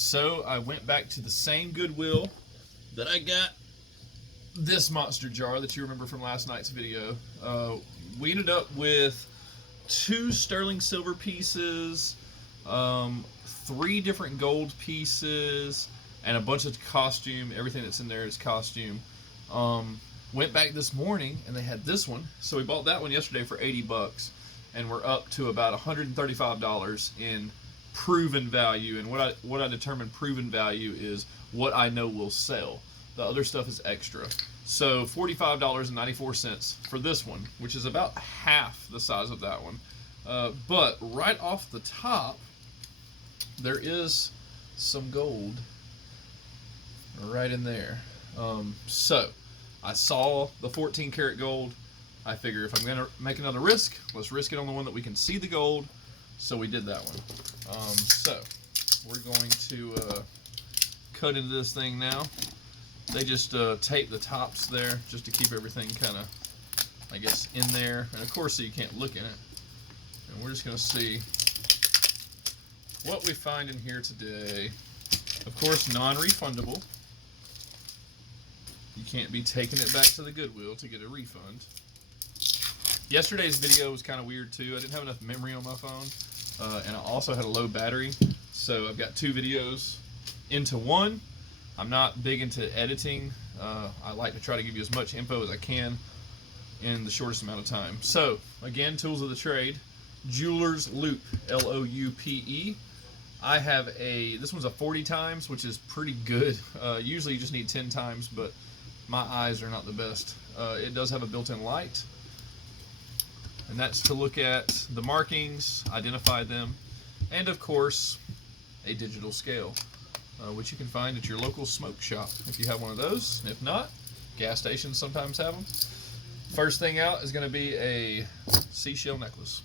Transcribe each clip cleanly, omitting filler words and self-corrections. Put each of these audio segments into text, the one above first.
So I went back to the same Goodwill that I got this monster jar that you remember from last night's video. We ended up with 2 sterling silver pieces, 3 different gold pieces, and a bunch of costume. Everything that's in there is costume. Went back this morning and they had this one, so we bought that one yesterday for 80 bucks, and we're up to about $135 in proven value. And what I determine proven value is what I know will sell. The other stuff is extra. So $45.94 for this one, which is about half the size of that one. But right off the top, there is some gold right in there. So I saw the 14 karat gold. I figure if I'm going to make another risk, let's risk it on the one that we can see the gold. So we did that one. So we're going to cut into this thing now. They just tape the tops there just to keep everything kind of, I guess, in there. And of course, so you can't look in it. And we're just going to see what we find in here today. Of course, non-refundable. You can't be taking it back to the Goodwill to get a refund. Yesterday's video was kind of weird too. I didn't have enough memory on my phone, and I also had a low battery, so I've got 2 videos into one. I'm not big into editing. I like to try to give you as much info as I can in the shortest amount of time. So again, tools of the trade, Jeweler's Loupe, L-O-U-P-E. I have this one's a 40 times, which is pretty good. Usually you just need 10 times, but my eyes are not the best. It does have a built-in light, and that's to look at the markings, identify them, and of course, a digital scale, which you can find at your local smoke shop if you have one of those. If not, gas stations sometimes have them. First thing out is going to be a seashell necklace.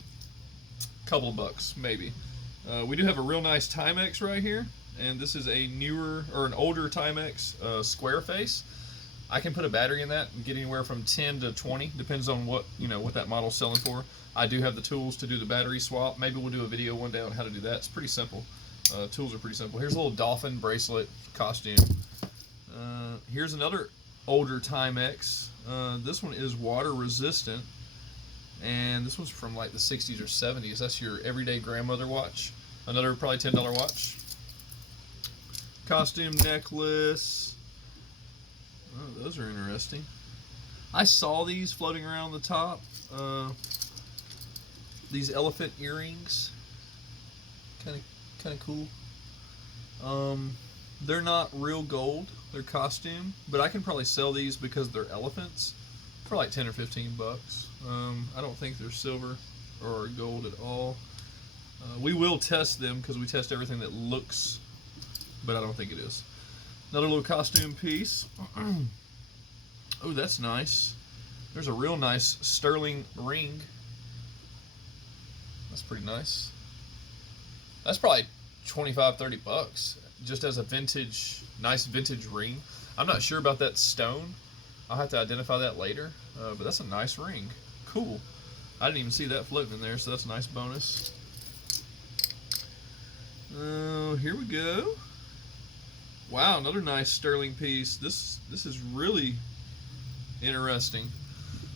Couple of bucks, maybe. We do have a real nice Timex right here, and this is a newer or an older Timex square face. I can put a battery in that and get anywhere from 10 to 20, depends on what that model's selling for. I do have the tools to do the battery swap. Maybe we'll do a video one day on how to do that. It's pretty simple. Tools are pretty simple. Here's a little dolphin bracelet costume. Here's another older Timex. This one is water resistant, and this one's from like the 60s or 70s. That's your everyday grandmother watch. Another probably $10 watch. Costume necklace. Oh, those are interesting. I saw these floating around the top. These elephant earrings. Kind of cool. They're not real gold. They're costume, but I can probably sell these because they're elephants for like 10 or 15 bucks. I don't think they're silver or gold at all. We will test them because we test everything that looks, but I don't think it is. Another little costume piece. Oh, that's nice. There's a real nice sterling ring. That's pretty nice. That's probably 25, 30 bucks just as a nice vintage ring. I'm not sure about that stone. I'll have to identify that later, but that's a nice ring. Cool. I didn't even see that floating in there, so that's a nice bonus. Here we go. Wow, another nice sterling piece. This is really interesting.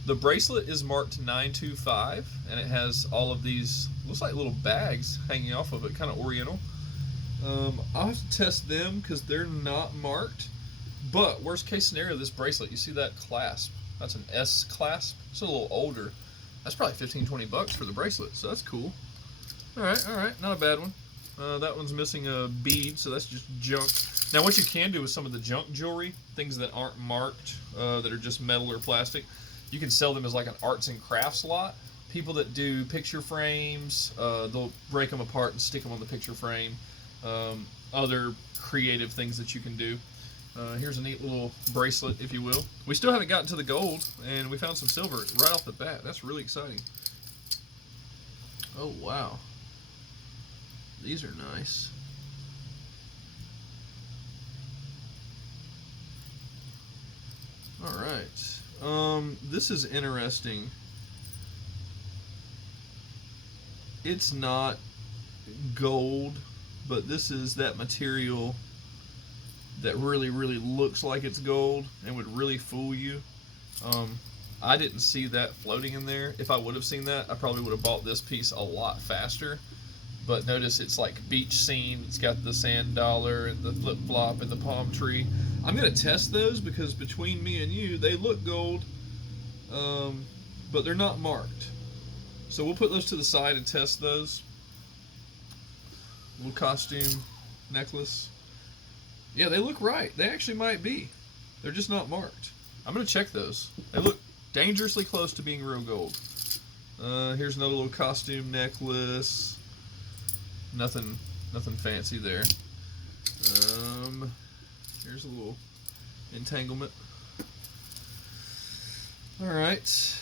The bracelet is marked 925, and it has all of these, looks like little bags hanging off of it, kind of oriental. I'll have to test them because they're not marked. But worst case scenario, this bracelet, you see that clasp? That's an S clasp. It's a little older. That's probably 15, 20 bucks for the bracelet, so that's cool. All right, not a bad one. That one's missing a bead, so that's just junk. Now, what you can do with some of the junk jewelry, things that aren't marked, that are just metal or plastic, you can sell them as like an arts and crafts lot. People that do picture frames, they'll break them apart and stick them on the picture frame. Other creative things that you can do. Here's a neat little bracelet, if you will. We still haven't gotten to the gold, and we found some silver right off the bat. That's really exciting. Oh, wow. These are nice. All right. This is interesting. It's not gold, but this is that material that really, really looks like it's gold and would really fool you. I didn't see that floating in there. If I would have seen that, I probably would have bought this piece a lot faster. But notice it's like beach scene. It's got the sand dollar and the flip flop and the palm tree. I'm gonna test those because between me and you, they look gold, but they're not marked. So we'll put those to the side and test those. Little costume necklace. Yeah, they look right. They actually might be. They're just not marked. I'm gonna check those. They look dangerously close to being real gold. Here's another little costume necklace. Nothing fancy there. Here's a little entanglement. All right.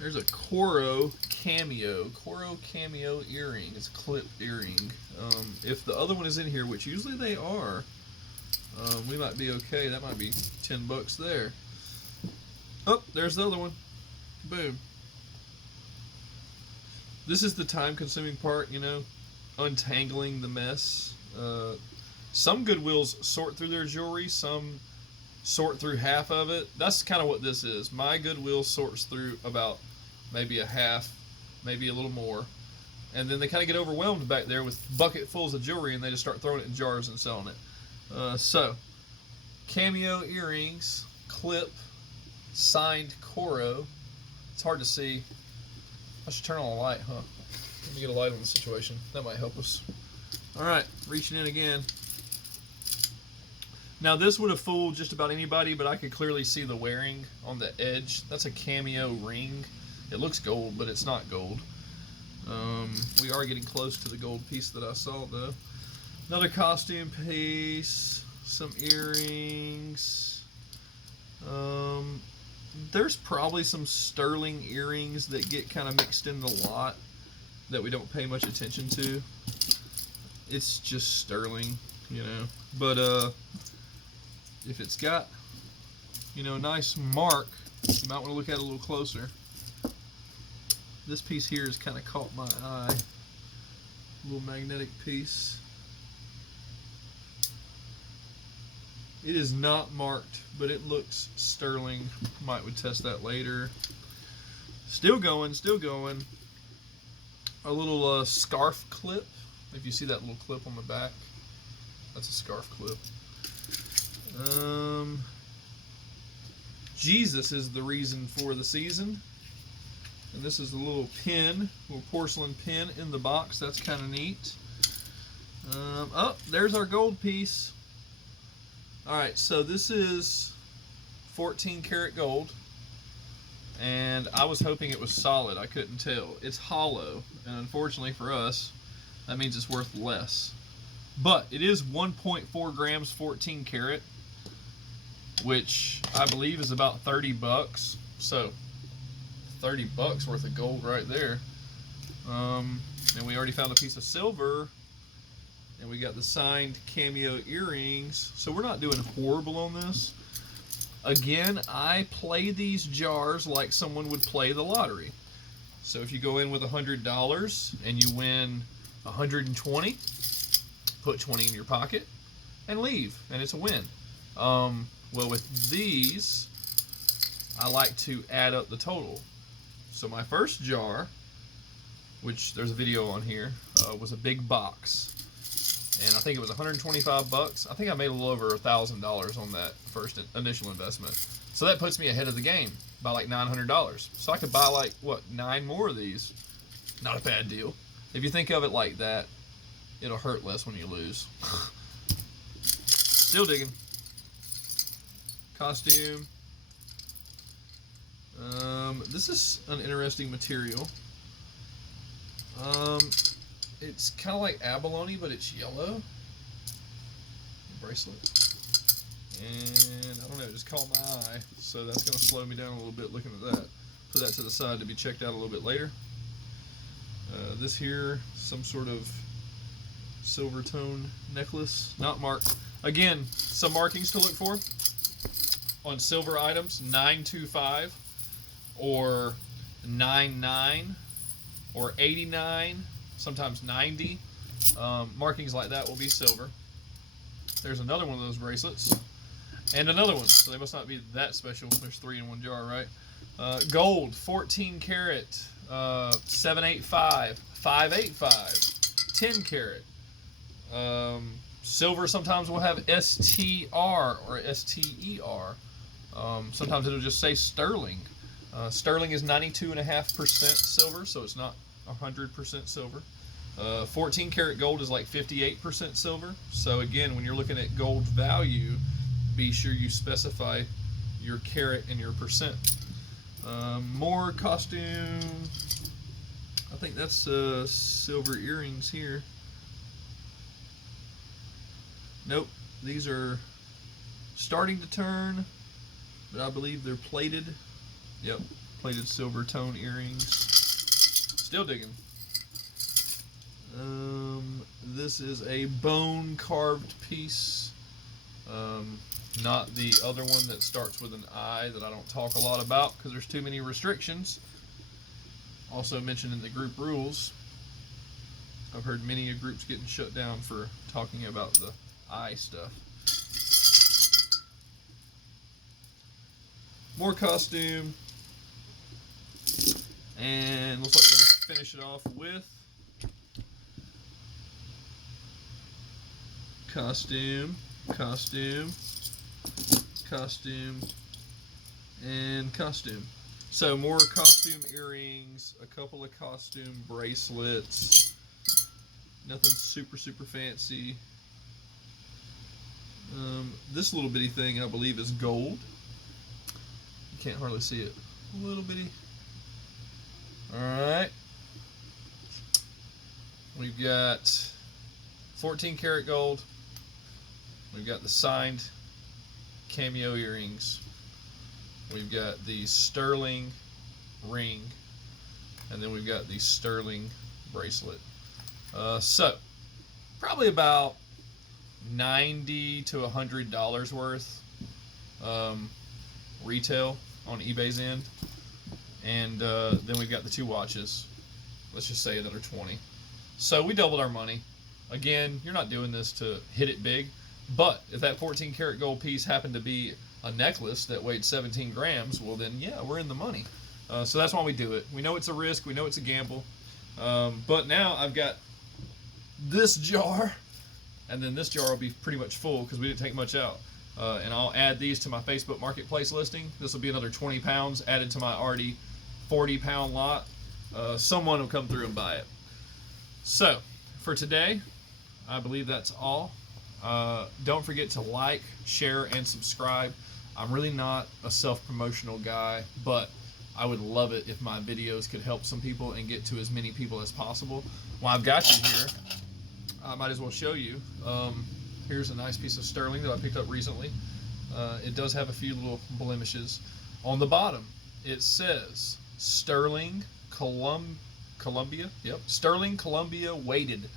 There's a Coro cameo earring. It's a clip earring. If the other one is in here, which usually they are, we might be okay. That might be $10 there. Oh, there's the other one. Boom. This is the time-consuming part, you know, untangling the mess. Some Goodwills sort through their jewelry. Some sort through half of it. That's kind of what this is. My Goodwill sorts through about maybe a half, maybe a little more. And then they kind of get overwhelmed back there with bucketfuls of jewelry, and they just start throwing it in jars and selling it. So, cameo earrings, clip, signed Coro. It's hard to see. I should turn on a light, huh? Let me get a light on the situation. That might help us. All right, reaching in again. Now this would have fooled just about anybody, but I could clearly see the wearing on the edge. That's a cameo ring. It looks gold, but it's not gold. We are getting close to the gold piece that I saw, though. Another costume piece, some earrings. There's probably some sterling earrings that get kind of mixed in the lot that we don't pay much attention to. It's just sterling, you know. But if it's got, you know, a nice mark, you might want to look at it a little closer. This piece here has kind of caught my eye. A little magnetic piece. It is not marked, but it looks sterling. Might would test that later. Still going, still going. A little scarf clip. If you see that little clip on the back, that's a scarf clip. Jesus is the reason for the season. And this is a little pin, little porcelain pin in the box. That's kind of neat. Oh, there's our gold piece. All right, so this is 14 karat gold. And I was hoping it was solid. I couldn't tell. It's hollow. And unfortunately for us, that means it's worth less. But it is 1.4 grams 14 karat, which I believe is about $30. So $30 worth of gold right there. And we already found a piece of silver, and we got the signed cameo earrings. So we're not doing horrible on this. Again, I play these jars like someone would play the lottery. So if you go in with $100 and you win 120, put 20 in your pocket and leave, and it's a win. Well, with these, I like to add up the total. So my first jar, which there's a video on here, was a big box, and I think it was $125. I think I made a little over $1,000 on that first initial investment. So that puts me ahead of the game by like $900. So I could buy like, what, 9 more of these. Not a bad deal. If you think of it like that, it'll hurt less when you lose. Still digging. Costume. This is an interesting material. It's kind of like abalone, but it's yellow. Bracelet. And I don't know, it just caught my eye. So that's going to slow me down a little bit looking at that. Put that to the side to be checked out a little bit later. This here, some sort of silver tone necklace, not marked. Again, some markings to look for on silver items: 925 or 99 or 89, sometimes 90. Markings like that will be silver. There's another one of those bracelets. And another one. So they must not be that special. There's 3 in one jar, right? Gold, 14 karat, 785, 585, 10 karat. Silver sometimes will have STR or STER. Sometimes it'll just say sterling. Sterling is 92.5% silver, so it's not 100% silver. 14 karat gold is like 58% silver. So again, when you're looking at gold value, be sure you specify your carat and your percent. More costume. I think that's silver earrings here. Nope, these are starting to turn, but I believe they're plated. Yep, plated silver tone earrings. Still digging. This is a bone carved piece. Not the other one that starts with an I that I don't talk a lot about because there's too many restrictions. Also mentioned in the group rules. I've heard many groups getting shut down for talking about the I stuff. More costume. And looks like we're going to finish it off with costume, costume, costume, and costume. So more costume earrings, a couple of costume bracelets, nothing super fancy. This little bitty thing I believe is gold. You can't hardly see it. A little bitty. Alright. We've got 14 karat gold. We've got the signed cameo earrings. We've got the sterling ring. And then we've got the sterling bracelet. So, probably about $90 to $100 worth retail on eBay's end. And then we've got the 2 watches. Let's just say another 20. So we doubled our money. Again, you're not doing this to hit it big, but if that 14 karat gold piece happened to be a necklace that weighed 17 grams, well then yeah, we're in the money. So that's why we do it. We know it's a risk, we know it's a gamble, but now I've got this jar, and then this jar will be pretty much full because we didn't take much out. And I'll add these to my Facebook Marketplace listing. This will be another 20 pounds added to my already 40-pound lot. Someone will come through and buy it. So, for today, I believe that's all. Don't forget to like, share, and subscribe. I'm really not a self-promotional guy, but I would love it if my videos could help some people and get to as many people as possible. While I've got you here, I might as well show you. Here's a nice piece of sterling that I picked up recently. It does have a few little blemishes. On the bottom, it says Sterling Columbia. Yep, Sterling Columbia weighted.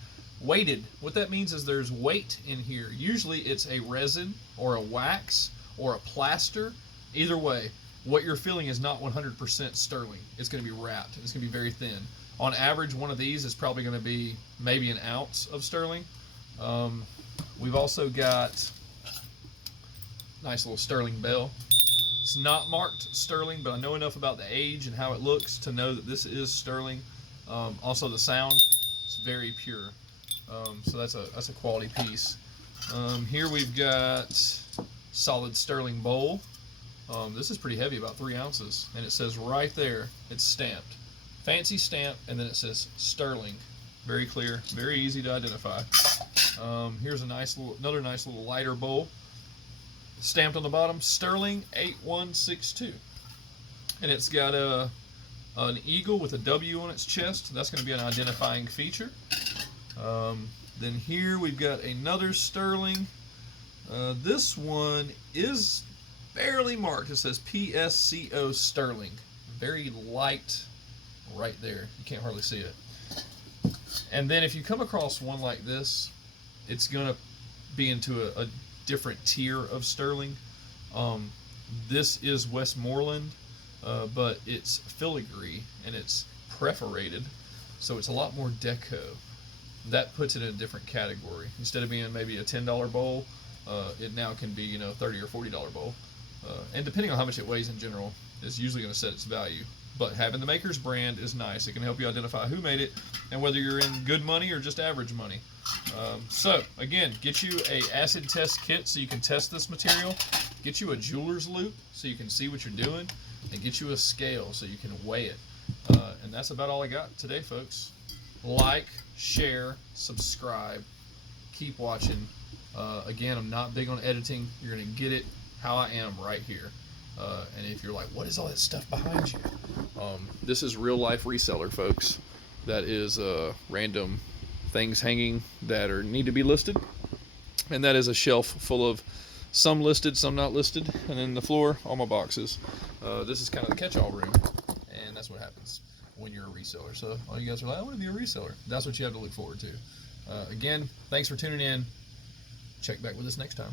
Weighted. What that means is there's weight in here. Usually it's a resin or a wax or a plaster. Either way, what you're feeling is not 100% sterling. It's going to be wrapped. It's going to be very thin. On average, one of these is probably going to be maybe an ounce of sterling. We've also got nice little sterling bell. It's not marked sterling, but I know enough about the age and how it looks to know that this is sterling. Also the sound, it's very pure. So that's a quality piece. Here we've got solid sterling bowl. This is pretty heavy, about 3 ounces, and it says right there, it's stamped. Fancy stamp, and then it says sterling. Very clear, very easy to identify. Here's another nice little lighter bowl. Stamped on the bottom, Sterling 8162. And it's got an eagle with a W on its chest. That's going to be an identifying feature. Then here we've got another sterling. This one is barely marked. It says PSCO sterling. Very light right there. You can't hardly see it. And then if you come across one like this, it's going to be into a different tier of sterling. This is Westmoreland, but it's filigree and it's perforated. So it's a lot more deco. That puts it in a different category. Instead of being maybe a $10 bowl, it now can be, you know, $30 or $40 bowl. And depending on how much it weighs in general, is usually going to set its value. But having the maker's brand is nice. It can help you identify who made it and whether you're in good money or just average money. So again, get you a acid test kit so you can test this material. Get you a jeweler's loop so you can see what you're doing, and get you a scale so you can weigh it. And that's about all I got today, folks. Like, share, subscribe, keep watching. Again, I'm not big on editing. You're going to get it how I am right here. And if you're like, what is all that stuff behind you? This is real life reseller, folks. That is random things hanging that need to be listed. And that is a shelf full of some listed, some not listed. And then the floor, all my boxes. This is kind of the catch-all room. And that's what happens when you're a reseller. So all you guys are like, I want to be a reseller. That's what you have to look forward to. Again, thanks for tuning in. Check back with us next time.